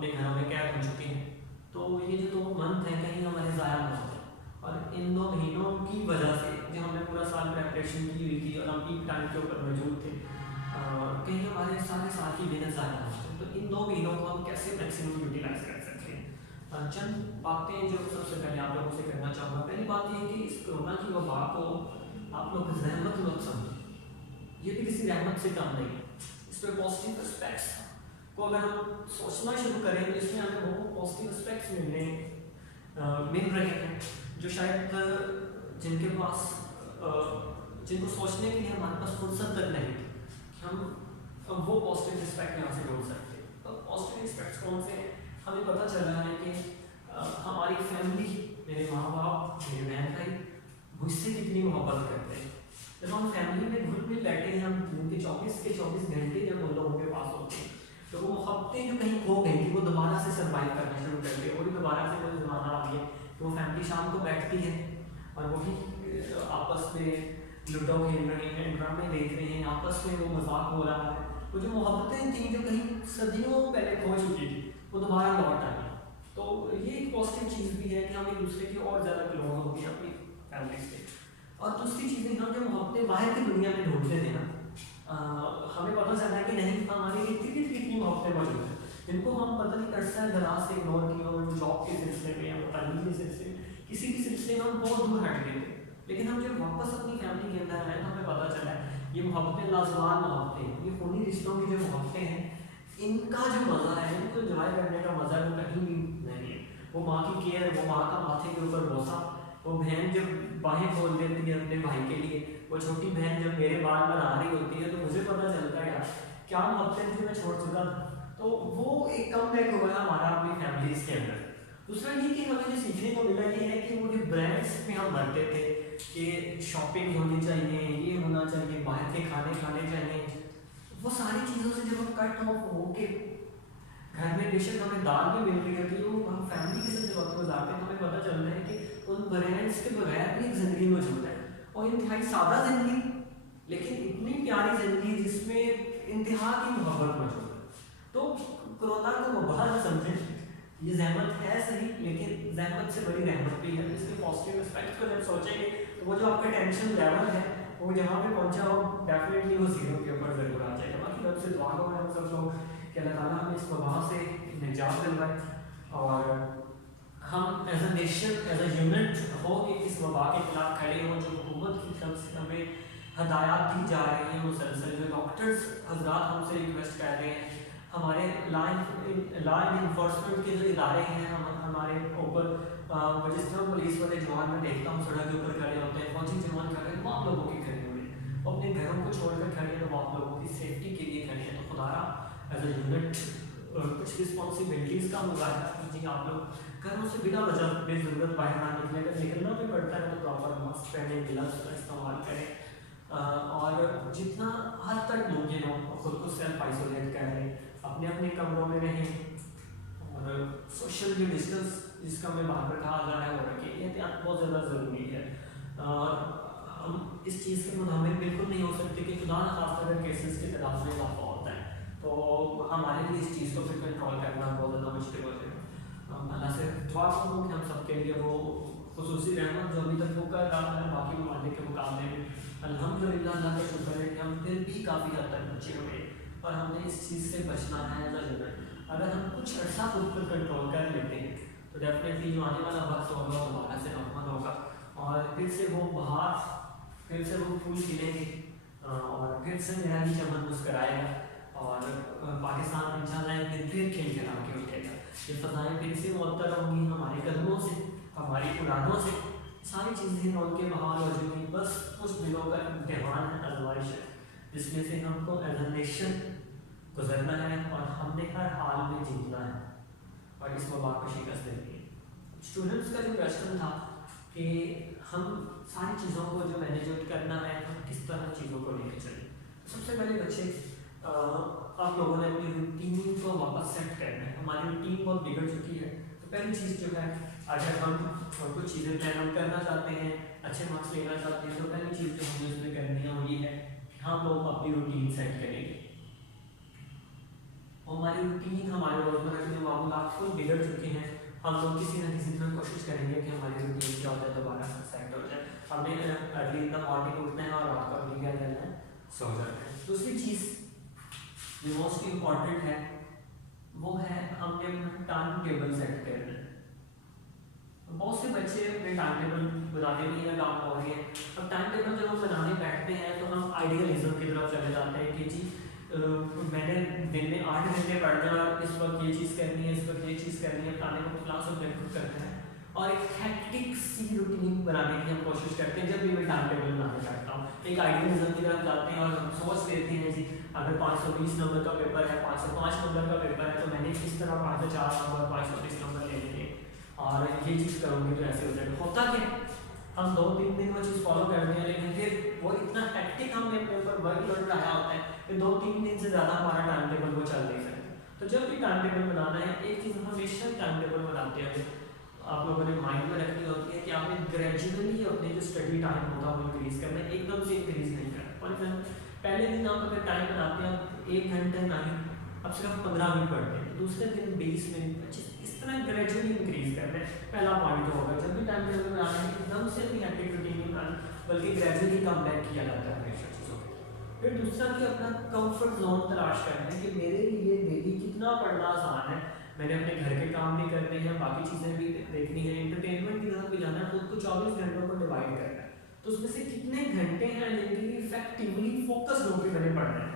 अपने घरों में कैद हो चुके हैं। तो ये जो 2 मंथ हैं कहीं हमारे ज़ाया ना हो जाए, और इन 2 महीनों की वजह से जो हमने पूरा साल प्रेपरेशन की हुई थी और हम पीक टाइम के ऊपर मौजूद थे, कहीं हमारे सारे साल की मेहनत ज़ाया ना हो जाए। तो इन 2 महीनों को हम कैसे मैक्सिमम यूटिलाइज कर सकते हैं? चंद बातें जो सबसे पहले आप लोगों से करना चाहूँगा। पहली बात ये है कि इस कोरोना की वबा को आप लोग रहमत मत समझें, ये भी किसी रहमत से कम नहीं है। इस पर पॉजिटिव एस्पेक्ट्स को अगर हम सोचना शुरू करें तो इसमें हमें वो पॉजिटिव एस्पेक्ट्स मिल रहे हैं जो शायद जिनके पास जिनको सोचने के लिए हमारे पास फुर्सत तक नहीं थी कि हम वो पॉजिटिव एस्पेक्ट यहाँ से ढूंढ सकते हैं। तो पॉजिटिव एस्पेक्ट्स कौन से हैं? हमें पता चल रहा है कि हमारी फैमिली, मेरे माँ बाप, मेरे बहन भाई मुझसे कितनी मोहब्बत करते हैं। जब हम फैमिली में घुल मिल बैठे हैं, हम दिन के 24 घंटे जब उन लोगों के पास होते हैं, तो वो मोहब्बतें जो कहीं खो गई थी वो दोबारा से सर्वाइव करना शुरू करती है। वही दोबारा से वही ज़माना आ गया कि वो फैमिली शाम को बैठती है और वही आपस में लूडो खेल रहे हैं, ड्रामे देख रहे हैं, आपस में वो मजाक हो रहा है। वो जो मोहब्बतें थी जो कहीं सदियों पहले खो चुकी थी वो दोबारा लौट आई। तो ये एक पॉजिटिव चीज़ भी है कि हम एक दूसरे की और ज़्यादा क्लोज हो गए अपनी फैमिली से। और दूसरी चीज़ें हम जो मोहब्बतें बाहर की दुनिया में ढूंढते थे ना, हमें पता चला कि नहीं, हमारी कितनी मोहब्बतें मौजूद हैं जिनको हम पता नहीं अरसा दराज से इग्नोर किए, और जॉब के सिलसिले में या तालीम के सिलसिले में किसी भी सिलसिले में हम बहुत दूर हट गए थे। लेकिन हम जब वापस अपनी फैमिली के अंदर आए तो हमें पता चला ये मोहब्बतें लाजवाब मोहब्बतें, ये खूनी रिश्तों की जो मोहब्बतें हैं, इनका जो मज़ा है, इनको इंजॉय करने का मज़ा वो कहीं भी नहीं है। वो माँ की केयर, वो माँ का माथे के ऊपर बोसा, वो बहन जब बाहें खोल देती है अपने भाई के लिए, वो छोटी बहन जब मेरे बाल बना रही होती है तो मुझे पता चलता है यार क्या मोहब्बतें थी मैं छोड़ चुका था। तो वो एक कम बैक हुआ है हमारा अपनी फैमिलीज के अंदर। दूसरा ये कि हमें जो सीखने को मिला ये है कि वो जो ब्रांड्स में हम मरते थे कि शॉपिंग होनी चाहिए, ये होना चाहिए, बाहर के खाने खाने चाहिए, वो सारी चीज़ों से जब हम कट ऑफ हो के घर में बेशक हमें दाल भी मिल रही होती है, वो हम फैमिली के साथ वक्त गुजारते हैं, हमें पता चलता है कि उन ब्रांड्स के बगैर भी एक ज़िंदगी मौजूद है, और इंतहाई सादा ज़िंदगी लेकिन इतनी प्यारी ज़िंदगी जिसमें इंतहा की मोहब्बत मौजूद है। तो कोरोना को वबा न समझें, ये जहमत है सही, लेकिन जहमत से बड़ी रहमत भी है। इसके पॉजिटिव एस्पेक्ट को जब सोचेंगे तो वो जो आपका टेंशन लेवल है वो जहाँ पे पहुँचा हो डेफिनेटली वो जीरो के ऊपर ज़रूर आ जाएगा। बाकी रब से दुआ हो हम सब लोग कि अल्लाह ताला हमें इस वबा से निजात दिलवाए, और हम as a nation, as a unit हो कि इस वबा के खिलाफ खड़े हों। जो हुकूमत की तरफ से हमें हदायत दी जा रही हैं मुसलसल, जो डॉक्टर्स हजरात हमसे रिक्वेस्ट कर रहे हैं, हमारे लॉ एंड इन्फोर्समेंट के जो इदारे हैं हमारे ऊपर, जिस तरह पुलिस वाले जवान में देखता हूँ सड़क के ऊपर खड़े होते हैं, फौजी जवान खड़े हैं, वो आप लोगों के खड़े हुए हैं, अपने घरों को छोड़कर खड़े हैं, तो आप लोगों की सेफ्टी के लिए खड़े हैं। तो खुदारा एज अ यूनिट कुछ रिस्पॉन्सिबिलिटीज़ का मुजाहरा कीजिए। आप लोग घरों से बिना वजह बेज़रूरत बाहर ना निकले, अगर निकलना भी पड़ता है तो प्रॉपर मास्क पहने, ग्लव्स का इस्तेमाल करें, और जितना हद तक मुमकिन हो खुद को सेल्फ आइसोलेट करें, अपने अपने कमरों में रहें, और सोशल जो डिस्टेंस जिसका हमें बाहर पर कहा जा रहा है वो रखें। एहतियात बहुत ज़्यादा ज़रूरी है। हम इस चीज़ के मुताबिक बिल्कुल नहीं हो सकते कि खुदा न खास्ता अगर केसेस की तादाद में इजाफा होता है तो हमारे लिए इस चीज़ को फिर कंट्रोल करना बहुत ज़्यादा मुश्किल हो जाएगा। अल्लाह से दुआ करूँ कि हम सबके लिए वो खुसूसी रहमत जो अभी तक वो कर रहा है बाकी ममालिक के मुकाबले में, अल्हम्दुलिल्लाह अल्लाह का शुक्र है कि हम फिर भी काफ़ी हद तक बचे हुए, और हमने इस चीज़ से बचना है एज अ यूनिट। अगर हम कुछ अर्सा खुद पर कंट्रोल कर लेते हैं तो डेफिनेटली जो आने वाला वक्त होगा दोबारा से नॉर्मल होगा, और फिर से वो बहार, फिर से वो फूल खिलेंगे, और फिर से मेरा भी चमन मुस्कराएगा, और पाकिस्तान इंशाअल्लाह एक दिन फिर खेल के आके उठेगा। ये फ़ज़ाएँ फिर से मुअत्तर होंगी हमारे कदमों से, हमारी उड़ानों से, सारी चीज़ें उनके बहार हो जाएंगी। बस कुछ दिनों का इम्तिहान है, आज़माइश है, जिसमें से हमको एज अ नेशन गुजरना है, और हमने हर हाल में जीतना है, और इस वबा को शिकस्त देनी है। स्टूडेंट्स का जो क्वेश्चन था कि हम सारी चीज़ों को जो मैनेज करना है, हम किस तरह चीज़ों को लेकर चलें। सबसे पहले बच्चे, आप लोगों ने अपनी रूटीन को वापस सेट करना है। हमारी रूटीन बहुत बिगड़ चुकी है, तो पहली चीज़ जो है, अगर हम कुछ चीज़ें प्लान आउट करना चाहते हैं, अच्छे मार्क्स लेना चाहते हैं, तो पहली चीज़ जो हमें उसमें करनी है वो ये है कि हम लोग अपनी रूटीन सेट करेंगे। हमारी रूटीन हमारे रोज़मर्रा के जो मामूलात खुद बिगड़ चुके हैं, हम लोग किसी न किसी तरह कोशिश करेंगे कि हमारी रूटीन क्या होता है दोबारा सेट हो जाए। हमने अर्ली इन द मॉर्निंग उठना है और रात को अपनी क्या करना है, सो जाना है। दूसरी चीज़ जो मोस्ट इम्पॉर्टेंट है वो है हमने अपना टाइम टेबल सेट करना है। बहुत से बच्चे अपने टाइम टेबल बनाने में ही काम हो रहे हैं। अब टाइम टेबल जब हम बनाने बैठते हैं तो हम आइडियलिज्म की तरफ चले जाते हैं कि जी मैंने दिन में 8 घंटे पढ़ना है और इस वक्त ये चीज़ करनी है, इस वक्त ये चीज़ करनी है, पढ़ाने को क्लास ऑब्जेक्टिव करना है और एक हैक्टिक सी रूटीन बनाने की हम कोशिश करते हैं। जब भी मैं टाइम टेबल बनाने बैठता हूँ एक आइडियलिज्म की तरफ जाते हैं और हम सोच लेते हैं जी अगर 520 नंबर का पेपर है, 505 नंबर का पेपर है तो मैंने इस तरह 504 नंबर 530 नंबर ले लेंगे और ये चीज़ करूँगी तो ऐसे हो जाएगा। होता क्या हम 2-3 दिन वो चीज़ फॉलो करते हैं लेकिन फिर वो इतना हैक्टिक हमने अपने ऊपर वर्कलोड लगाया होता है कि 2-3 दिन से ज़्यादा हमारा टाइम टेबल वो चल नहीं सकता। तो जब भी टाइम टेबल बनाना है एक चीज़ हमेशा टाइम टेबल बनाते हैं आप लोगों ने माइंड में रखनी होती है कि आपने ग्रेजुअली अपने जो स्टडी टाइम होगा वो इंक्रीज़ करना है, एकदम से इंक्रीज़ नहीं करना। फॉर एग्जाम्पल पहले दिन आप अगर टाइम बनाते हैं आप 1 घंटे नहीं अब सिर्फ 15 मिनट पढ़ते हैं, दूसरे दिन 20 मिनट 25 इस तरह ग्रेजुअली इंक्रीज करना है। पहला पॉइंट होगा जब भी टाइम टेबल बनाना है एकदम से अपनी एक्टिव रूटीन नहीं बनाना बल्कि ग्रेजुअली कम बैक किया जाता है हमेशा चीज़ों को। फिर दूसरा कि अपना कंफर्ट जोन तलाश करना है कि मेरे लिए डेली कितना पढ़ना आसान है, मैंने अपने घर के काम भी करने हैं, बाकी चीज़ें भी देखनी है, एंटरटेनमेंट की तरफ भी जाना है, खुद को 24 घंटों को डिवाइड करना है तो उसमें से कितने घंटे हैं जिनके लिए इफेक्टिवली फोकस होकर मैंने पढ़ना है।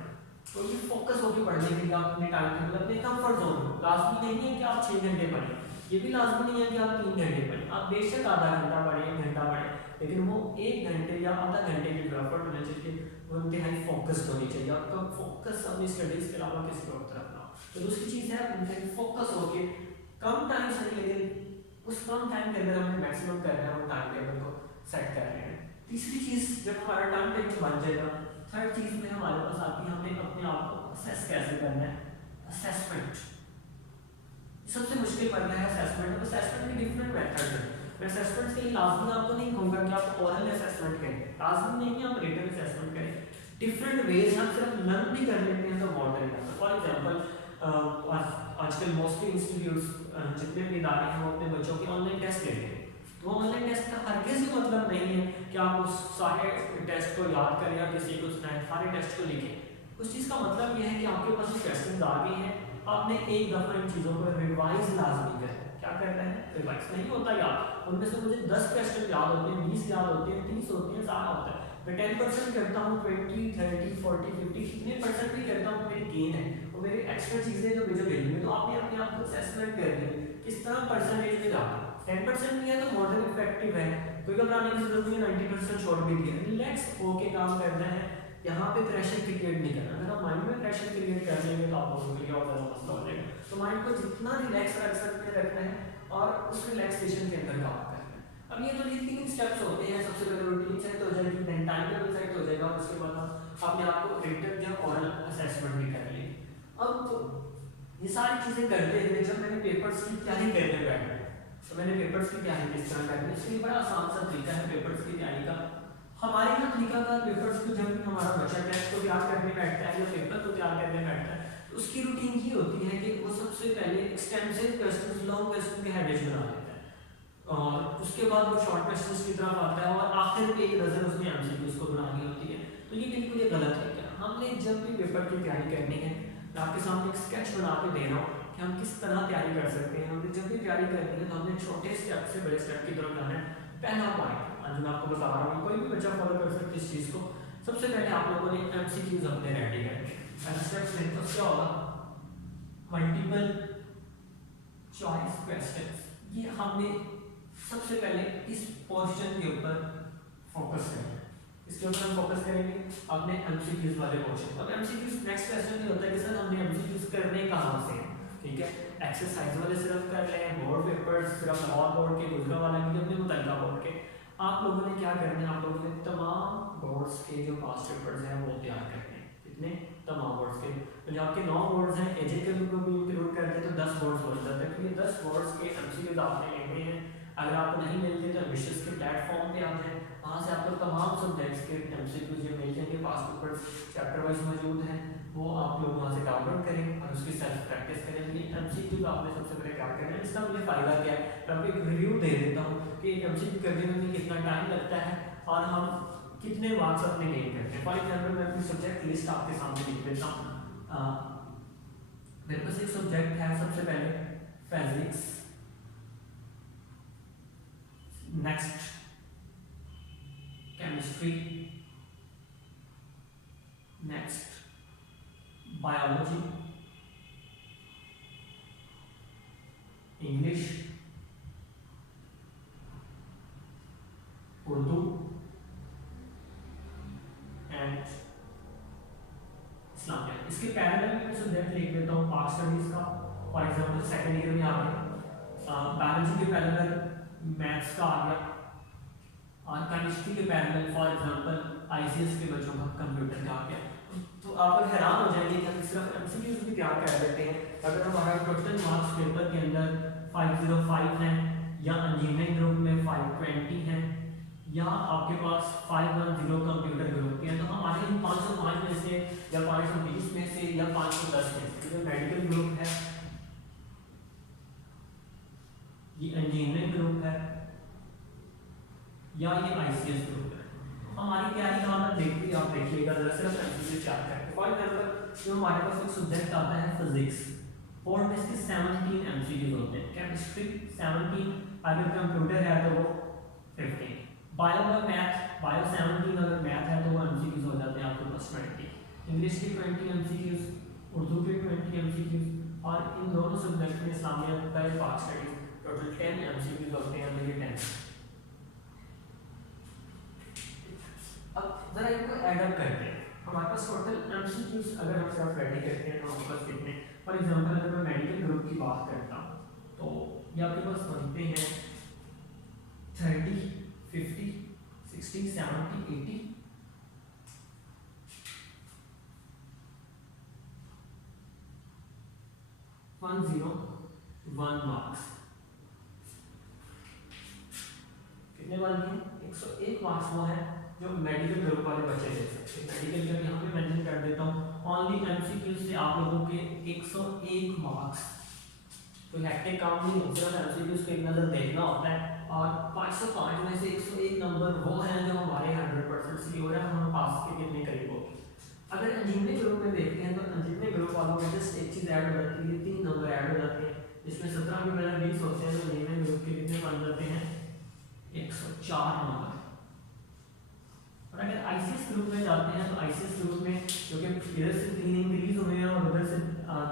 तो ये फोकस होकर पढ़ने के लिए आप अपने टाइम टेबल अपने कंफर्ट जोन हो, लाजमी नहीं है कि आप 6 घंटे पढ़ें, ये भी लाजमी नहीं है कि आप 3 घंटे पढ़ें, आप बेशक आधा घंटा पढ़ें 1 घंटा पढ़ें लेकिन वो 1 घंटे या आधा घंटे की जो एफर्ट होना चाहिए वो इंतहाई फोकस्ड होनी चाहिए। आपका फोकस अपनी स्टडीज़ के अलावा किसी और तरफ ना हो। तो दूसरी चीज़ है इंतहाई फोकस होकर कम टाइम से लेकिन उस कम टाइम के अंदर हमें मैक्सिमम करना है वो टाइम टेबल को सेट कर रहे हैं। तीसरी चीज़ जब हमारा टाइम टेबल बन जाएगा, थर्ड चीज़ में हमारे पास आती है हमें अपने आप को असेस कैसे करना है, असेसमेंट। सबसे मुश्किल पड़ रहा है असेसमेंट। अब असेसमेंट के डिफरेंट मेथड हैं। मैं असेसमेंट के लिए लाजमी आपको नहीं कहूँगा कि आप ओरल असेसमेंट करें, लाजमी नहीं है आप रिटन असेसमेंट करें, डिफरेंट वेज हम सिर्फ लर्न भी कर लेते हैं तो मॉडल है। फॉर एग्जाम्पल आजकल मोस्टली इंस्टीट्यूट्स जितने भी इदारे हैं वो अपने बच्चों के ऑनलाइन टेस्ट ले रहे हैं। तो ऑनलाइन टेस्ट का हरगिज़ भी मतलब नहीं है कि आप उस सारे टेस्ट को याद करें या किसी को सुनाएं, सारे टेस्ट को लिखें। उस चीज़ का मतलब यह है कि आपके पास क्वेश्चन आ गए हैं, आपने एक दफ़ा इन चीज़ों को रिवाइज लाजमी करें। क्या करना है, रिवाइज नहीं होता याद, उनमें से मुझे 10 क्वेश्चन याद होते हैं, 20 याद होते हैं, 30 होते हैं, ज़्यादा होता है। मैं 10% करता हूँ, 20, 30, 40, 50 कितने परसेंट भी करता हूँ मेरी गेन है, वो मेरी एक्स्ट्रा चीज़ें जो मुझे मिली है। तो आपने अपने आप को असेसमेंट करनी है किस तरह परसेंटेज में जाना। 10% भी है तो मॉडल इफेक्टिव है, कोई घबराने की जरूरत नहीं है, 90% छोड़ भी दिया, रिलैक्स होके काम करना है, यहाँ पे प्रेशर क्रिएट नहीं करना। अगर आप माइंड में प्रेशर क्रिएट कर लेंगे तो आप लोगों के लिए और ज़्यादा मसला हो जाएगा। तो माइंड को जितना रिलैक्स रख सकते हैं रखना है और उस रिलैक्सेशन के अंदर काम करना है। अब ये तो ये 3 स्टेप्स होते हैं। सबसे पहले रूटीन सेट हो जाएगी, देन टाइम टेबल सेट हो जाएगा, उसके बाद आप अपने आप को रिटन या ओरल असेसमेंट भी कर लेंगे। अब तो ये सारी चीज़ें करते हुए जब मैंने पेपर्स की तैयारी करने बैठा तो मैंने पेपर्स की तैयारी किस तरह करनी है, इसलिए बड़ा आसान सा तरीका है पेपर्स की तैयारी का। हमारे यहाँ तरीका का पेपर्स को जब भी हमारा बच्चा टेस्ट को तैयार करने बैठता है या पेपर को तैयार करने बैठता है तो उसकी रूटीन ये होती है कि वो सबसे पहले एक्सटेंसिव क्वेश्चन, लॉन्ग क्वेश्चन के हेडेज बना लेता है और उसके बाद वो शॉर्ट क्वेश्चन की तरफ आता है और आखिर में एक नज़र उसमें एमसीक्यूज को बनानी होती है। तो ये बिल्कुल गलत है। हमने जब भी पेपर की तैयारी करनी है, मैं आपके सामने एक स्केच बना के दे रहा हूँ कि हम किस तरह तैयारी कर सकते हैं। हमने जब भी तैयारी करनी है तो हमने छोटे स्टेप से बड़े स्टेप की तरफ जाना है। पहला पॉइंट आज मैं आपको बता रहा हूँ, कोई भी बच्चा फॉलो कर सकते इस चीज़ को। सबसे पहले आप लोगों ने एमसीक्यूज अपने रेडी करने। पहला स्टेप में तो क्या होगा, मल्टीपल चॉइस क्वेश्चंस। ये हमने सबसे पहले इस पोर्शन के ऊपर फोकस करना है, इसके ऊपर हम फोकस करेंगे अपने एमसीक्यूज वाले पोर्शन। अब एमसीक्यूज नेक्स्ट क्वेश्चन ये होता है कि सर हमने एमसीक्यूज करने कहाँ से, ठीक है, एक्सरसाइज वाले सिर्फ कर रहे हैं, बोर्ड पेपर्स सिर्फ लाहौर बोर्ड के, गुजरा वाला नहीं, अपने मुतल्लिका बोर्ड के। आप लोगों ने क्या करना है, आप लोगों ने तमाम बोर्ड्स के जो पास्ट पेपर्स हैं वो तैयार करने हैं। कितने, तमाम बोर्ड्स के। तो जो आपके 9 बोर्ड्स हैं, एजे के को भी इंक्लूड कर दें तो 10 बोर्ड्स हो जाते हैं। तो ये 10 बोर्ड्स के एमसीक्यूज आपने लेने हैं। अगर आपको नहीं मिलते तो एम्बिशियस के प्लेटफॉर्म पे आ जाए, वहाँ से आपको तमाम सब्जेक्ट्स के एमसीक्यूज जो मिल जाएंगे, पास्ट पेपर्स चैप्टर वाइज मौजूद हैं, वो आप लोग वहाँ से डाउनलोड करें और उसकी सेल्फ प्रैक्टिस करें। ये एमसीक्यू एमसीक्यूज आपने सबसे पहले क्या करना है, इसका मुझे फायदा क्या है, मैं आपको एक रिव्यू दे देता हूँ कि एक एमसीक्यू करने में कितना टाइम लगता है और हम कितने मार्क्स अपने गेन करते हैं। फॉर एग्जाम्पल मैं अपनी सब्जेक्ट लिस्ट आपके सामने लिख देता हूँ। मेरे पास एक सब्जेक्ट है सबसे पहले physics, next chemistry, next biology, English, Urdu and Islamic. इसके पैरेलल में मैं सब्जेक्ट लिख देता हूँ पाक स्टडीज का। फॉर एग्जांपल सेकंड ईयर में आ गया, बायोलॉजी के पैरेलल मैथ्स का आ गया, और केमिस्ट्री के पैरेलल फॉर एग्जांपल आईसीएस के बच्चों का कंप्यूटर का आ गया। तो आप हैरान हो जाएंगे कि हम सिर्फ एमसीक्यूज भी तैयार कर देते हैं। अगर हमारा टोटल मार्क्स पेपर के अंदर 505 है, या इंजीनियरिंग ग्रुप में 520 है, या आपके पास 510 कंप्यूटर ग्रुप के हैं, तो हमारे इन 505 में से या 520 में से या 510 में से जो मेडिकल ग्रुप है, ये इंजीनियरिंग ग्रुप है, या ये आईसीएस ग्रुप है, हमारी तैयारी का आप देखते आप देखिएगा जरा सिर्फ एमसीक्यू चेक करके। फॉर एग्जांपल जो हमारे पास एक सब्जेक्ट आता है फिजिक्स, और में इसके 17 एमसीक्यूज होते हैं। केमिस्ट्री 17, अगर कंप्यूटर है तो वो 15, बायो में मैथ, बायो 17 अगर मैथ है तो वो एमसीक्यूज हो जाते हैं आपके पास 20, इंग्लिश के 20 एमसीक्यूज, उर्दू के 20 एमसीक्यूज, और इन दोनों सब्जेक्ट में इस्लामियत का पाक स्टडीज टोटल 10 एमसीक्यूज होते हैं। ये 10। अब जरा इनको ऐड अप करते हैं। हमारे पास टोटल एमसीक्यूज अगर हम सिर्फ रेडी करते हैं तो हमारे पास कितने, फॉर एग्जांपल अगर मैं मेडिकल ग्रुप की बात करता हूँ तो ये आपके पास बनते हैं 30, 50, 60, 70, 80, 101 मार्क्स। कितने बन गए? 101 मार्क्स वो है जो मेडिकल ग्रुप वाले बच्चे ले सकते हैं। मेडिकल ग्रुप यहाँ पे मेंशन कर देता हूँ, ओनली एमसीक्यू से आप लोगों के 101 मार्क्स, तो हैक्टिक काम नहीं होता, सिर्फ एमसीक्यूज पे एक नज़र देखना होता है। और 505 में से 101 नंबर वो हैं जो हमारे 100% सिक्योर है, हम पास के कितने करीब हो। अगर इंजीनियरिंग ग्रुप में देखते हैं तो इंजीनियरिंग ग्रुप वालों में जस्ट एक चीज़ ऐड हो जाती है, 3 नंबर ऐड हो जाते हैं, इसमें 17 के बजाय 20 होते हैं, तो इंजीनियरिंग ग्रुप के कितने बन जाते हैं? 104 नंबर। और अगर आईसीएस ग्रुप में जाते हैं तो आईसीएस ग्रुप में जो कि इधर से 3 इंक्रीज हुए हैं और उधर से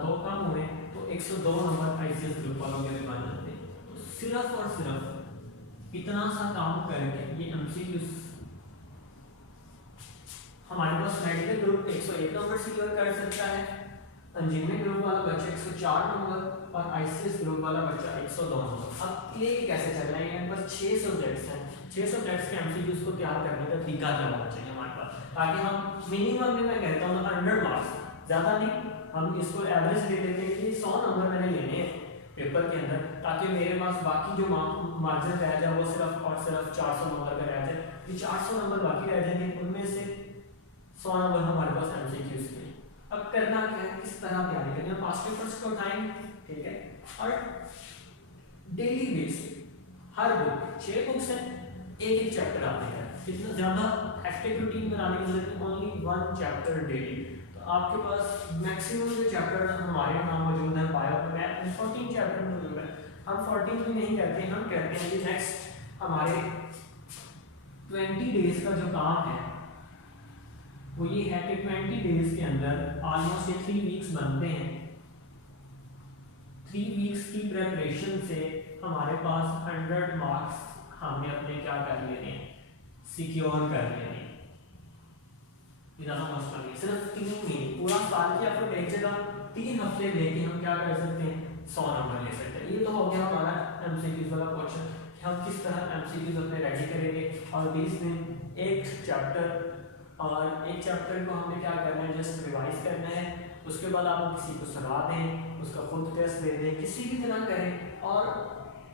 2 कम हुए, तो 102 नंबर आईसीएस ग्रुप वालों के भी बन जाते हैं। तो सिर्फ और सिर्फ इतना सा काम करके ये एमसीक्यूज हमारे पास मेडिकल ग्रुप 101 नंबर सिक्योर कर सकता है, इंजीनियरिंग ग्रुप वाला बच्चा 104 नंबर और आईसीएस ग्रुप वाला बच्चा 102 नंबर। अब लेके कैसे चल रहे हैं? मेरे पास 6 सब्जेक्ट्स हैं, 6 सब्जेक्ट्स के एमसीक्यूज को तैयार करने का तरीका क्या होना चाहिए हमारे पास, ताकि हम मिनिमम में, मैं कहता हूँ 100 मार्क्स, ज़्यादा नहीं, हम इसको एवरेज ले लेते हैं कि 100 नंबर मैंने लेने हैं पेपर के अंदर, ताकि मेरे पास बाकी जो मार्जिन रह जाए वो सिर्फ और सिर्फ 400 नंबर का रह जाए। ये 400 नंबर बाकी रह जाएंगे, उनमें से 100 नंबर हमारे पास एमसीक्यूज के। अब करना क्या है, किस तरह तैयारी करनी है? पास्ट पेपर्स को उठाएंगे, ठीक है, और डेली बेस हर बुक 6 बुक्स हैं, एक चैप्टर आते हैं, इतना ज़्यादा एक्टिव रूटीन बनाने की जरूरत है, ओनली 1 चैप्टर डेली। तो आपके पास मैक्सिमम जो चैप्टर हमारे यहाँ मौजूद है बायो में 14 चैप्टर मौजूद है, हम 14 भी नहीं कहते, हम कहते हैं कि नेक्स्ट हमारे 20 डेज का जो काम है वो ये है कि 20 डेज के अंदर ऑलमोस्ट 3 वीक्स बनते हैं। 3 वीक्स की प्रेपरेशन से हमारे पास 100 मार्क्स हमने अपने क्या कर लेने हैं, सिक्योर कर लेने हैं। ज़्यादा मसला नहीं, सिर्फ 3 महीने, पूरा साल की आपको एक जगह 3 हफ्ते लेके हम क्या कर सकते हैं, 100 नंबर ले सकते हैं। ये तो हो गया हमारा एमसीक्यूज वाला क्वेश्चन कि हम किस तरह एमसीक्यूज अपने रेडी करेंगे। और 20 दिन एक चैप्टर, और एक चैप्टर को हमने क्या करना है, जस्ट रिवाइज करना है। उसके बाद आप किसी को सलाह दें, उसका खुद टेस्ट दे दें, किसी भी तरह करें। और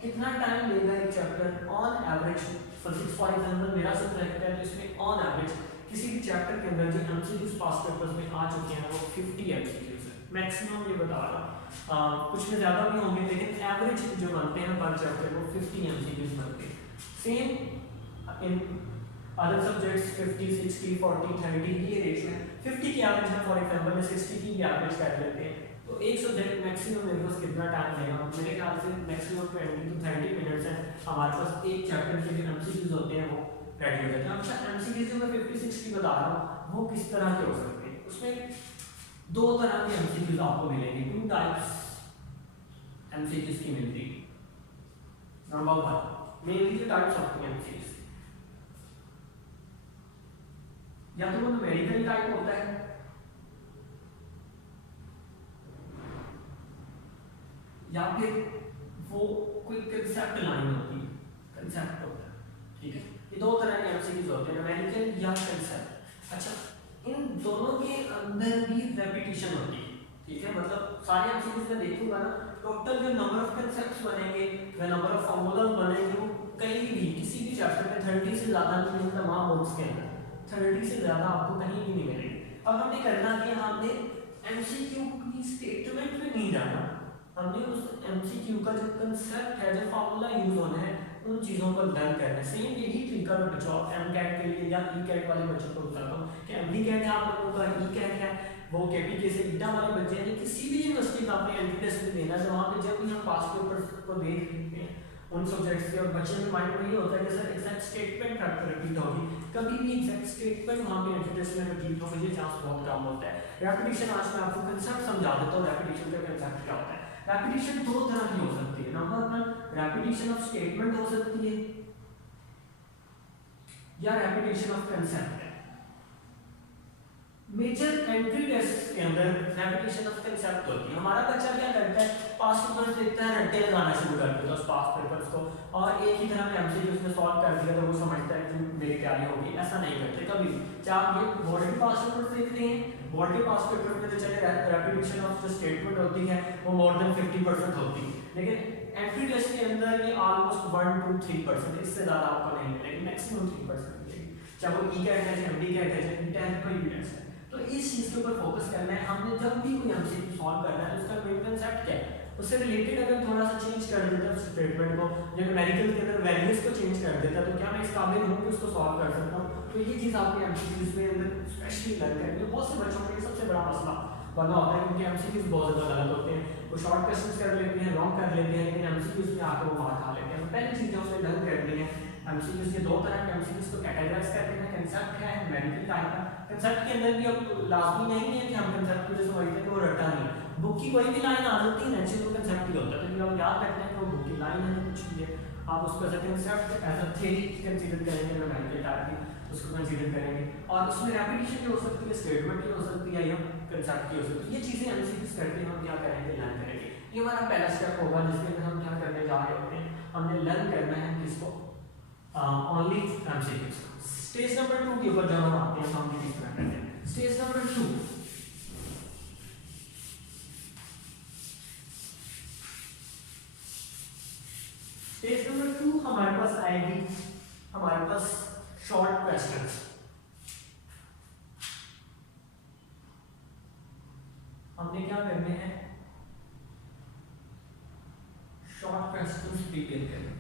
कितना टाइम लेगा एक chapter? On average physics for example मेरा सब्जेक्ट है, तो इसमें ऑन एवरेज किसी भी चैप्टर के अंदर जो एमसीक्यूज पास्ट पेपर्स में आ चुके हैं वो 50 एमसीक्यूज है मैक्सिमम, ये बता रहा हूँ। कुछ में ज़्यादा भी होंगे, लेकिन एवरेज जो बनते हैं पर चैप्टर वो 50 MCQs बनते हैं। सेम इन अदर सब्जेक्ट्स 50, 60, 40, 30 ये रेशियो है। 50 की एवरेज है, फॉर एग्जांपल 60 की भी एवरेज कर लेते हैं, तो एक सब्जेक्ट मैक्सिमम मेरे पास कितना टाइम लेगा? मेरे ख्याल से मैक्सिमम 20 to 30 मिनट्स है हमारे पास एक चैप्टर के जो MCQs होते हैं वो रेडी हो जाते हैं। अच्छा, MCQs जो मैं 50, 60 बता रहा हूँ वो किस तरह के हो सकते हैं? उसमें दो तरह के MCQs आपको मिलेंगे, 2 टाइप्स MCQs की मिलती है। नंबर 1, मेनली जो टाइप्स ऑफ MCQs, या तो वो न्यूमेरिकल टाइप होता है या फिर वो कोई कंसेप्ट लाइन होती है, कंसेप्ट होता है, ठीक है। ये दो तरह के MCQs होते हैं, न्यूमेरिकल या कंसेप्ट। अच्छा, इन दोनों के अंदर भी रेपिटेशन होती है, ठीक है। मतलब सारे MCQs में देखूंगा ना, टोटल जो नंबर ऑफ कंसेप्ट्स बनेंगे या नंबर ऑफ फॉर्मूलाज बनेंगे वो कहीं भी किसी भी चैप्टर में 30 से ज़्यादा नहीं मिलता, तमाम बोर्ड्स के अंदर 30 से ज़्यादा आपको कहीं भी नहीं मिलेंगे। अब हमने करना कि हमने MCQ की स्टेटमेंट में नहीं जाना, हमने उस MCQ का जो कंसेप्ट है, जो फार्मूला यूज होना है, उन चीज़ों को लर्न करना है। सेम यही तरीका मैं बच्चों MCAT के लिए या ECAT वाले बच्चों को बताता हूँ कि MDCAT है आप लोगों का, ECAT है वो KPK से ईटा वाले बच्चे हैं, किसी भी यूनिवर्सिटी का आपने एंट्री टेस्ट में देना है, वहाँ पे जब भी हम पास पेपर को देख लेते हैं उन सब्जेक्ट्स के, और बच्चे के माइंड में ये होता है कि सर एग्जैक्ट स्टेटमेंट रिपीट होगी, कभी भी एग्जैक्ट स्टेटमेंट वहाँ पे एंट्री टेस्ट में रिपीट होगी, ये चांस बहुत कम होता है। रेपिटेशन, आज मैं आपको कंसेप्ट समझा देता हूँ रेपिटेशन का कंसेप्ट क्या होता है। रेपिटेशन दो तरह की हो सकती है। नंबर 1, रेपिटेशन ऑफ स्टेटमेंट हो सकती है या रेपिटेशन ऑफ कंसेप्ट है। मेजर एंट्री टेस्ट के अंदर रेपिटेशन ऑफ कंसेप्ट होती है। हमारा बच्चा क्या करता है, पास पेपर्स देखता है, रट्टे लगाना शुरू कर देता है उस पास पेपर्स को, और एक ही तरह के MCQs में सॉल्व कर दिया तो वो समझता है कि मेरी तैयारी होगी। ऐसा नहीं करते कभी भी। चाहे आप ये बोर्ड के पास पेपर्स देख रहे हैं, बोर्ड के पास पेपर में तो चले रेपिटेशन ऑफ जो स्टेटमेंट होती है वो मोर देन 50% होती है, लेकिन एंट्री टेस्ट के अंदर ये ऑलमोस्ट 1 to 3%, इससे ज़्यादा आपको नहीं मिलेगी, मैक्सिमम 3% मिलेगी। चाहे वो ECAT है, चाहे MDCAT है, चाहे ETA है, कोई भी टेस्ट है। तो इस चीज़ के ऊपर फोकस करना है हमने। जब भी कोई MCQ सॉल्व करना है तो उसका मेन कंसेप्ट क्या है, उससे रिलेटेड अगर थोड़ा सा चेंज कर देता है स्टेटमेंट को, या न्यूमेरिकल के अंदर वैल्यूज को चेंज कर देता है, तो क्या मैं इस काबिल हूँ कि उसको सॉल्व कर सकता हूँ? तो ये चीज़ आपके MCQs में अंदर स्पेशली लर्न करनी है। बहुत से बच्चों के लिए सबसे बड़ा मसला बना होता है, क्योंकि MCQs बहुत ज़्यादा गलत होते हैं, वो शॉर्ट क्वेश्चंस कर लेते हैं, रॉन्ग कर लेते हैं, लेकिन MCQs में आकर वो मार खा लेते हैं। तो पहली चीज़ उसने लर्न करनी है, MCQs के दो तरह के MCQs को कैटेगराइज करते हैं, कंसेप्ट है, न्यूमेरिकल टाइप का। कंसेप्ट के अंदर भी अब लाजमी नहीं है कि हम कंसेप्ट को जैसे समझते हैं कि वो रटा नहीं, बुक की कोई भी लाइन आ जाती है नेचुरल तो कंसेप्ट ही होता है, तो आप याद रखते हैं कि वो बुक की लाइन है, कुछ भी है, आप उसको as a concept as a theory consider करेंगे, न्यूमेरिकल टाइप की उसको कंसीडर करेंगे, और उसमें रेपिटेशन भी हो सकती है, स्टेटमेंट भी हो सकती है, या कंसेप्ट की हो सकती है। ये चीज़ें MCQs करके हम क्या करेंगे, लर्न करेंगे। ये हमारा पहला स्टेप होगा जिसके अंदर हम क्या करने जा रहे होते हैं, हमने लर्न करना है किसको, ओनली MCQs। स्टेज नंबर 2 के ऊपर जब हम आते हैं तो हम किस तरह करते हैं। स्टेज नंबर 2, स्टेज नंबर 2 हमारे पास आएगी, हमारे पास शॉर्ट क्वेश्चंस। हमने क्या करने हैं, शॉर्ट क्वेश्चंस प्रिपेयर करने।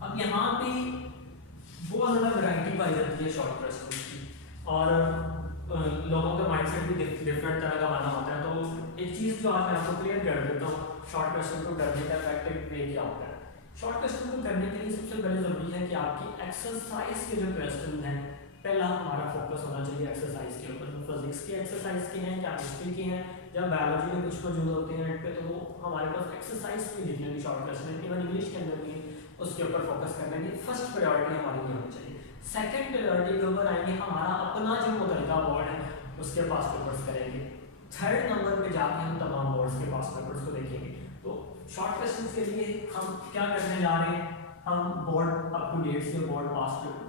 अब यहाँ पे बहुत ज़्यादा वैरायटी पाई जाती है शॉर्ट क्वेश्चंस की, और लोगों का माइंडसेट भी डिफरेंट तरह का बना होता है। तो एक चीज़ जो आज मैं आपको क्लियर कर देता हूँ, शॉर्ट क्वेश्चन को करने का इफेक्टिव वे क्या होता है। शॉर्ट क्वेश्चन को करने के लिए सबसे पहले ज़रूरी है कि आपकी एक्सरसाइज के जो क्वेश्चन हैं, पहला हमारा फोकस होना चाहिए एक्सरसाइज के ऊपर। फिजिक्स के एक्सरसाइज के हैं, केमिस्ट्री के हैं, जब बायोलॉजी में कुछ मौजूद होते हैं नेट पे, तो वो हमारे पास एक्सरसाइज के लिखने की शॉर्ट क्वेश्चन, इवन इंग्लिश के अंदर भी उसके ऊपर फोकस करने की फर्स्ट प्रायोरिटी हमारी ये होनी चाहिए। सेकंड प्रायोरिटी के ऊपर आएंगे हमारा अपना जो मुतलका बोर्ड है उसके पास पेपर्स करेंगे। थर्ड नंबर पे जाके हम तमाम बोर्ड्स के पास पेपर्स को देखेंगे। तो शॉर्ट क्वेश्चंस के लिए हम क्या करने जा रहे हैं, हम बोर्ड अप टू डेट से बोर्ड पास पेपर,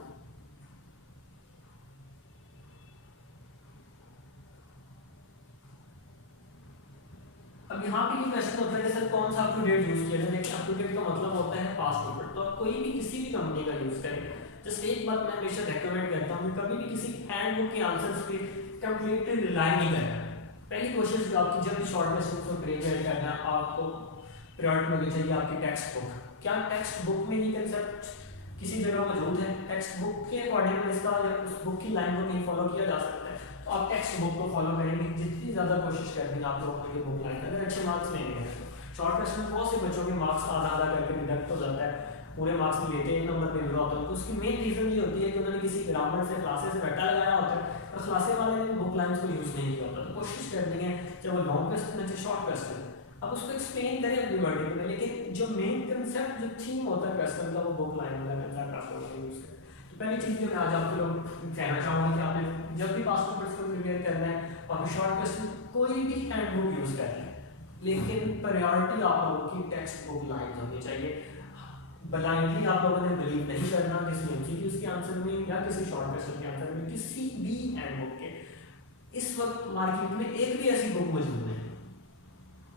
अब यहाँ पे ये क्वेश्चन होता है कि सर कौन सा अप टू डेट यूज किया जाए। देखिए अप टू डेट का मतलब होता है पास पेपर, तो कोई भी किसी भी कंपनी का यूज करें। जस्ट एक बात मैं हमेशा रेकमेंड करता हूँ कि कभी भी किसी हैंड बुक के आंसर्स पे कंप्लीटली रिलाई नहीं करना। पहली कोशिश आपकी जब भी शॉर्ट क्वेश्चन को प्रिपेयर करना है आपको प्रायोरिटी होनी चाहिए आपकी टेक्स्ट बुक। क्या टेक्स्ट बुक में ही कंसेप्ट किसी जगह मौजूद है, टेक्स्ट बुक के अकॉर्डिंग इसका उस बुक की लाइन को नहीं फॉलो किया जा सकता है, तो आप टेक्स्ट बुक को फॉलो करेंगे। जितनी ज़्यादा कोशिश करेंगे आप लोगों को ये बुक लाइन अगर अच्छे मार्क्स लेंगे हैं तो शॉर्ट क्वेश्चन बहुत से बच्चों के मार्क्स आधा आधा करके डिडक्ट हो जाता है, पूरे मार्क्स में लेते एक नंबर मिल रहा होता है। तो उसकी मेन रीज़न ये होती है कि उन्होंने किसी ग्रामर से क्लासेस से रट्टा लगाया होता है और क्लासे वाले ने बुक लाइन्स को यूज़ नहीं किया होता। तो कोशिश करनी है चाहे वो लॉन्ग क्वेश्चन है चाहे शॉर्ट क्वेश्चन, अब उसको एक्सप्लेन करें अपनी वर्डिंग में, लेकिन जो मेन कंसेप्ट जो थीम होता है क्वेश्चन का वो बुक लाइन वाला कंसेप्ट आप लोगों को यूज़ करें। तो पहली चीज़ जो मैं आज आपके लोग कहना चाहूँगा कि आपने जब भी पास पेपर्स को प्रिपेयर करना है और शॉर्ट क्वेश्चन कोई भी हैंड बुक यूज़ कर लें, लेकिन प्रायोरिटी आप लोगों की टेक्स्ट बुक लाइन होनी चाहिए। ब्लाइंडली आप लोगों ने बिलीव नहीं करना किसी एमसीक्यूज के आंसर में या किसी शॉर्ट क्वेश्चन के आंसर में, किसी भी हैंड बुक के। इस वक्त मार्केट में एक भी ऐसी बुक मौजूद नहीं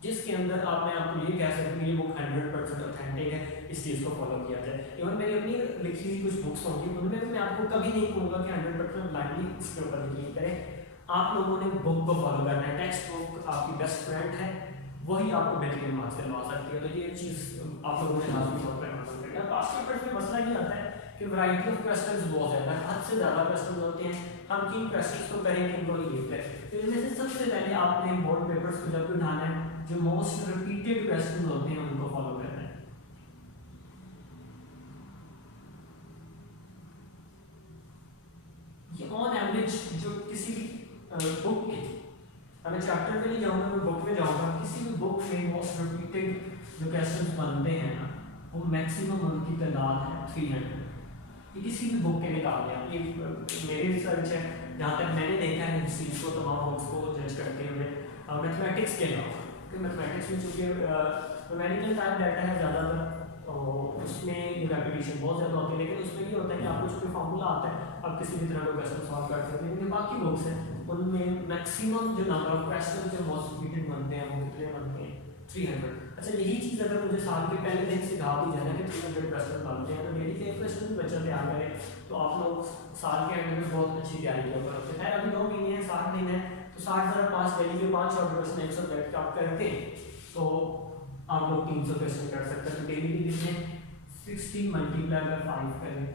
जिसके अंदर मैं आपको ये कह सकूँ कि ये बुक 100% ऑथेंटिक है, इस चीज़ को फॉलो किया जाए। इवन मेरी अपनी लिखी हुई कुछ बुक्स होंगी उनमें मैं आपको कभी नहीं कहूँगा कि 100% ब्लाइंडली इसके ऊपर यकीन करें। आप लोगों ने बुक को फॉलो करना है, टेक्स्ट बुक आपकी बेस्ट फ्रेंड है, वही आपको बेहतरीन मार्क्स दिलवा सकती है। तो ये चीज़ आप लोगों ने लाजमी तौर पर नोट करना है। पास पेपर्स में मसला ये आता है कि वैरायटी ऑफ क्वेश्चंस बहुत ज़्यादा है, हद से ज़्यादा क्वेश्चन होते हैं, हम किन क्वेश्चंस को करें किन को लीव करें। तो इनमें से सबसे पहले आपने बोर्ड पेपर्स को जब भी उठाना है जो मोस्ट रिपीटेड क्वेश्चन होते हैं उनको फॉलो करना है। ये ऑन एवरेज जो किसी भी बुक के, मैं चैप्टर पे नहीं जाऊँगा, मैं बुक में जाऊँगा, किसी भी बुक में मोस्ट रिपीटेड जो क्वेश्चन बनते हैं ना वो मैक्सिमम उनकी तादाद है 300। ये किसी भी बुक के निकाल लें आप, ये मेरी रिसर्च है जहाँ तक मैंने देखा है इस चीज़ को तमाम बुक्स को जज करते हुए मैथमेटिक्स के अलावा, क्योंकि मैथमेटिक्स में चूँकि न्यूमेरिकल टाइप डाटा है ज़्यादातर उसमें रेपिटेशन बहुत ज़्यादा होती है, लेकिन उसमें ये होता है कि आपको जो फार्मूला आता है आप किसी भी तरह का क्वेश्चन सॉल्व कर सकते हैं। लेकिन बाकी बुक्स हैं उनमें मैक्सिमम जो नंबर ऑफ क्वेश्चन जो मोस्ट रिपीटेड बनते हैं वो कितने बनते हैं 300। अच्छा यही चीज़ अगर मुझे साल के पहले दिन सिखा दी जाए ना कि 300 क्वेश्चन बनते हैं तो डेली के क्वेश्चन भी बच्चा तैयार करें तो आप लोग साल के एंड में बहुत अच्छी तैयारी कर पाते हैं। खैर अभी 2 महीने हैं, 60 दिन है, तो 60,005 डेली के 5 शॉर्ट क्वेश्चन 1 सब्जेक्ट आप करते तो आप लोग 300 क्वेश्चन कर सकते हैं। तो डेली के कितने 60 मल्टीप्लाई बाय 5 करें,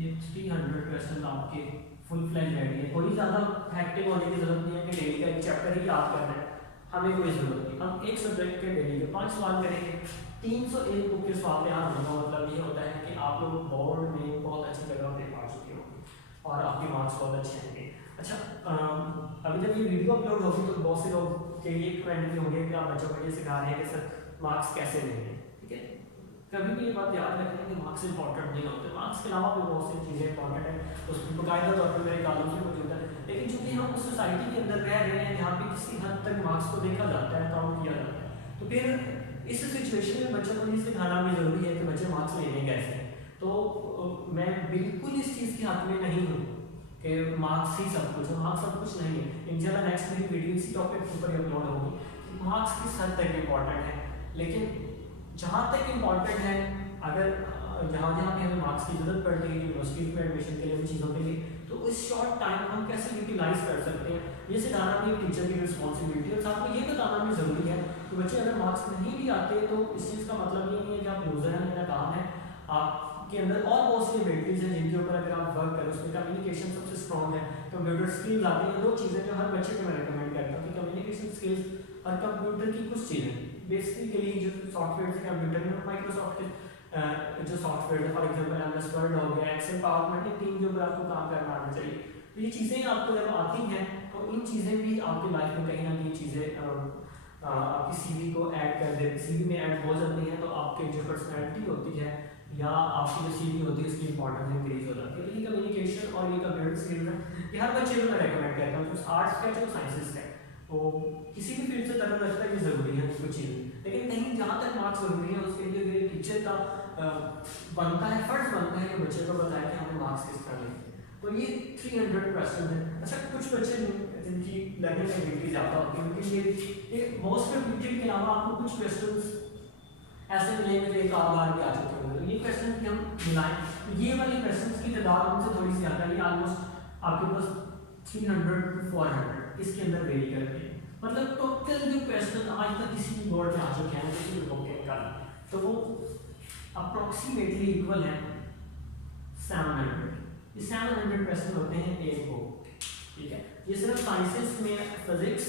ये 300 क्वेश्चन आपके फुल फ्लैश रेडी है। कोई ज़्यादा हैक्टिक होने की जरूरत नहीं है कि डेली का एक चैप्टर ही याद करना है, हमें कोई ज़रूरत नहीं। हम एक सब्जेक्ट के डेली के 5 सवाल करेंगे, 301 बुक के सवाल याद होने का मतलब ये होता है कि आप लोग बोर्ड में बहुत अच्छी जगह पे पा चुके होंगे और आपके मार्क्स बहुत अच्छे होंगे। अच्छा अभी जब ये वीडियो अपलोड होगी तो बहुत से लोग के लिए कमेंट भी होंगे कि आप बच्चों को ये सिखा रहे हैं कि सर मार्क्स कैसे लेंगे, ठीक है। कभी भी ये बात याद रखना कि मार्क्स इंपॉर्टेंट नहीं होते, मार्क्स के अलावा भी बहुत सी चीज़ें इंपॉर्टेंट है, उसमें बाकायदा तौर पर मेरे कॉलम्स में मौजूद है। लेकिन चूँकि हम उस सोसाइटी के अंदर रह रहे हैं जहाँ पे किसी हद तक मार्क्स को देखा जाता है, काउंट किया जाता है, तो फिर इस सिचुएशन में बच्चों को ये सिखाना भी ज़रूरी है कि बच्चे मार्क्स लेने कैसे। तो मैं बिल्कुल इस चीज़ के हक में नहीं हूँ कि मार्क्स ही सब कुछ है, मार्क्स सब कुछ नहीं है। इंशाल्लाह नेक्स्ट मेरी वीडियो इसी टॉपिक के ऊपर अपलोड होगी। मार्क्स किस हद तक इम्पॉर्टेंट है, लेकिन जहाँ तक इम्पॉर्टेंट है अगर जहाँ जहाँ पे हमें मार्क्स की जरूरत पड़ती है यूनिवर्सिटी में एडमिशन के लिए उन चीज़ों के लिए, तो इस शॉर्ट टाइम हम कैसे यूटिलाइज कर सकते हैं ये सिखाना भी एक टीचर की रिस्पॉन्सिबिलिटी है। और साथ में ये बताना भी ज़रूरी है कि बच्चे अगर मार्क्स नहीं भी आते तो इस चीज़ का मतलब ये नहीं है कि आप लूजर हैं, मेरा काम है आपके अंदर और बहुत सी एबिलिटीज़ हैं जिनके ऊपर अगर आप वर्क करें। उसमें कम्युनिकेशन सबसे स्ट्रॉन्ग है, कंप्यूटर स्किल्स आती हैं, 2 चीज़ें जो हर बच्चे को मैं रिकमेंड करता हूँ कि कम्युनिकेशन स्किल्स और कंप्यूटर की कुछ चीज़ें बेसिकली जो सॉफ्टवेयर से कंप्यूटर में माइक्रोसॉफ्ट के जो सॉफ्टवेयर है फॉर एग्जांपल MS वर्ड हो गया, एक्सेल, पावरपॉइंट, टीम के ऊपर आपको काम करना आना चाहिए। तो ये चीज़ें आपको जब आती हैं तो इन चीज़ें भी आपकी लाइफ में कहीं ना कहीं चीज़ें आपकी CV को ऐड कर देती, CV में ऐड हो जाती हैं, तो आपकी जो पर्सनैलिटी होती है या आपकी जो CV होती है उसकी इंपॉर्टेंस इंक्रीज हो जाती है। तो ये कम्युनिकेशन और ये कंप्यूटर स्किल्स है, ये हर बच्चे को मैं रेकमेंड करता हूँ, जो आर्ट्स का चाहे साइंसेस का, तो किसी भी फील्ड से तरह रखता है ये ज़रूरी है कुछ चीज़ें। लेकिन कहीं जहाँ तक मार्क्स ज़रूरी है उसके लिए टीचर का बनता है, फर्ज बनता है कि बच्चे को बताए कि हमें मार्क्स किस तरह लेंगे। तो ये 300 क्वेश्चन है। अच्छा कुछ बच्चे जिनकी लर्निंग एबिलिटी ज़्यादा होती है उनके लिए मोस्ट रिपीटेड के अलावा आपको कुछ क्वेश्चन ऐसे मिलेंगे जो एक आध बार भी आ चुके होंगे। तो ये क्वेश्चन की हम मिलाएं तो ये वाले क्वेश्चन की तादाद उनसे थोड़ी सी ज़्यादा है, ये ऑलमोस्ट आपके पास 300 to 400 इसके अंदर वेरी करती है। मतलब टोटल जो क्वेश्चन आज तक किसी भी बोर्ड में आ चुके हैं किसी भी बुक के निकाल, तो वो अप्रोक्सीमेटली इक्वल है 700। ये 700 क्वेश्चन होते हैं एक बुक, ठीक है। ये सिर्फ साइंसेस में फिजिक्स,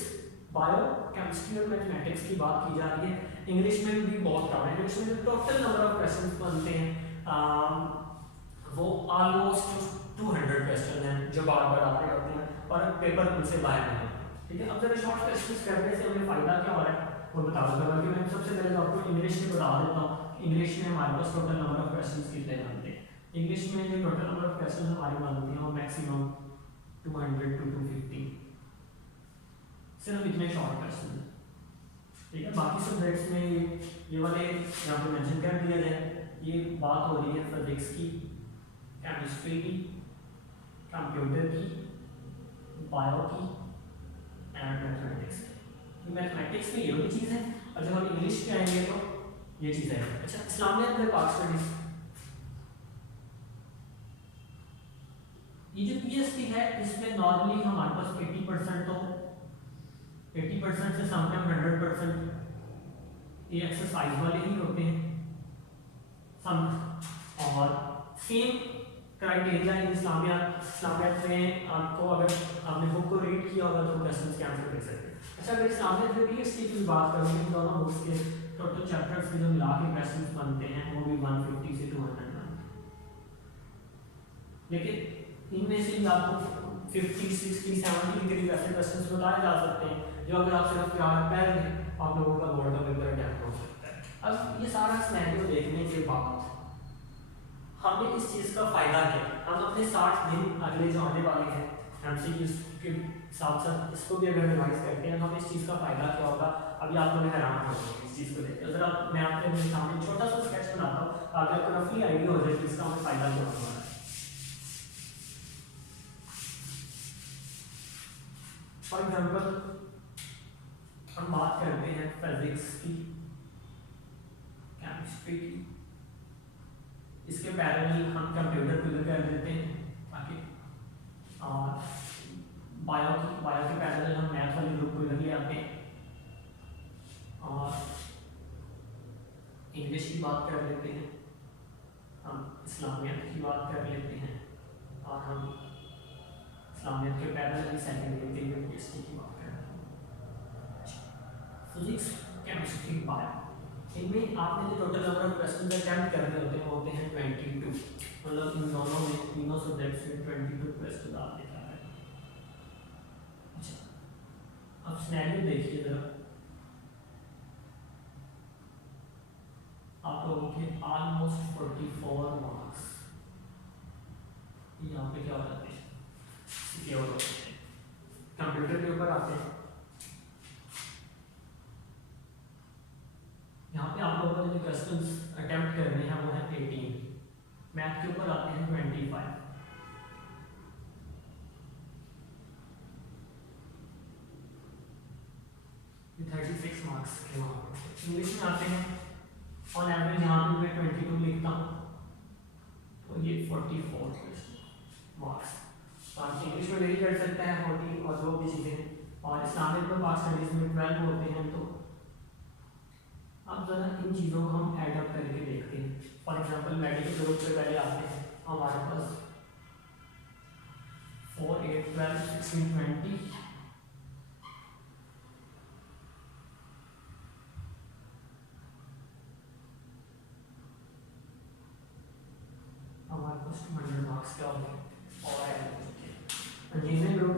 बायो, केमिस्ट्री और मैथमेटिक्स की बात की जा रही है। इंग्लिश में भी बहुत कम है। इंग्लिश में टोटल नंबर ऑफ क्वेश्चन बनते हैं वो ऑलमोस्ट 200 क्वेश्चन हैं जो बार बार आ रहे होते हैं और पेपर उनसे बाहर नहीं होते, ठीक है। अब जरा शॉर्ट क्वेश्चंस करने से हमें फ़ायदा क्या हो रहा है वो बता दूंगा कि मैं सबसे पहले तो आपको इंग्लिश में बता देता हूँ। इंग्लिश में हमारे पास टोटल नंबर ऑफ क्वेश्चंस कितने बनते हैं। इंग्लिश में जो टोटल नंबर ऑफ क्वेश्चन हमारे बनते हैं वो मैक्सिमम 200 to 250, सिर्फ इतने शॉर्ट क्वेश्चन हैं, ठीक है। बाकी सब्जेक्ट्स में ये वाले यहाँ पे मेंशन कर दिया जाए। ये बात हो रही है फिजिक्स की, केमिस्ट्री की, कंप्यूटर की, बायो की एंड मैथमेटिक्स की। मैथमेटिक्स में ये वाली चीज़ है और जब हम इंग्लिश पे आएंगे तो ये चीज़ है। अच्छा, इस्लामियत में पाक स्टडीज, ये जो पीएसटी है इसमें नॉर्मली हमारे पास 80% तो 80% से समटाइम 100% ये एक्सरसाइज वाले ही होते हैं सम। और सेम क्राइटेरिया इन इस्लामियत में आपको अगर आपने बुक को रीड किया होगा तो क्वेश्चंस के आंसर दे सकते हैं। अच्छा, अगर इस्लामियत में पीएसटी की बात करूँ इन दोनों बुक्स के टोटल चैप्टर्स के जो मिला के क्वेश्चंस बनते हैं वो भी 150 से 200 बनते हैं, लेकिन इनमें से भी आपको 50, 60, 70 के करीब ऐसे क्वेश्चंस बताए जा सकते हैं जो अगर आप सिर्फ याद कर लें आप लोगों का बोर्ड का पेपर अटेम्प्ट हो सकता है। अब ये सारा सिनेरियो देखने के बाद हमें इस चीज़ का फ़ायदा क्या, हम अपने 60 दिन अगले जो आने वाले हैं एमसीक्यूज़ के साथ साथ इसको भी अगर रिवाइज करते हैं हमें इस चीज़ का फ़ायदा क्या होगा। अभी आप लोग हैरान हो जाएंगे इस चीज़ को देखकर। अगर आप मैं आपके सामने छोटा सा स्केच बनाता हूँ ताकि आपको रफली आइडिया हो जाए कि इसका हमें फ़ायदा क्या होगा। फॉर एग्जाम्पल हम बात करते हैं फिजिक्स की, केमिस्ट्री की, इसके पैरेलल हम कंप्यूटर को कर देते हैं ताकि, और बायो के पैरेलल हम मैथ वाले ग्रुप को इधर ले आते हैं, और इंग्लिश की बात कर लेते हैं, हम इस्लामियत की बात कर लेते हैं, और हम इस्लामियत के पैरेलल सेकेंडरी पीएचडी की बात कर रहे हैं। फिजिक्स, केमिस्ट्री, बायो, इनमें आपने जो total number of question attempt करने होते हैं वो होते हैं 22। मतलब इन दोनों में तीनों सब्जेक्ट्स में 22 क्वेश्चन आप लिखा है। अच्छा, अब सिनेरियो देखिए जरा, आप लोगों के ऑलमोस्ट 44 मार्क्स यहाँ पे क्या हो जाते हैं, सिक्योर होते हैं। कंप्यूटर के ऊपर आते हैं, यहाँ पे आप लोगों ने जो क्वेश्चंस अटेम्प्ट करने हैं वो है 18। मैथ के ऊपर आते हैं 25। ये 36 मार्क्स के वहाँ पे। इंग्लिश में आते हैं, ऑन एवरेज यहाँ पे मैं 22 लिखता हूँ तो ये 44 मार्क्स। तो आप इंग्लिश में नहीं कर सकते हैं 40 और जो भी चीज़ें, और इस्लामिक में पास स्टडीज़ में 12 होते हैं। तो अब जरा इन चीज़ों को हम ऐड अप करके देखते हैं। फॉर एग्जांपल मेडिकल ग्रुप से पहले आते हैं, हमारे पास 4, 8, 12, 16, 20, हमारे पास 200 मार्क्स क्या हो गए और इंजीनियरिंग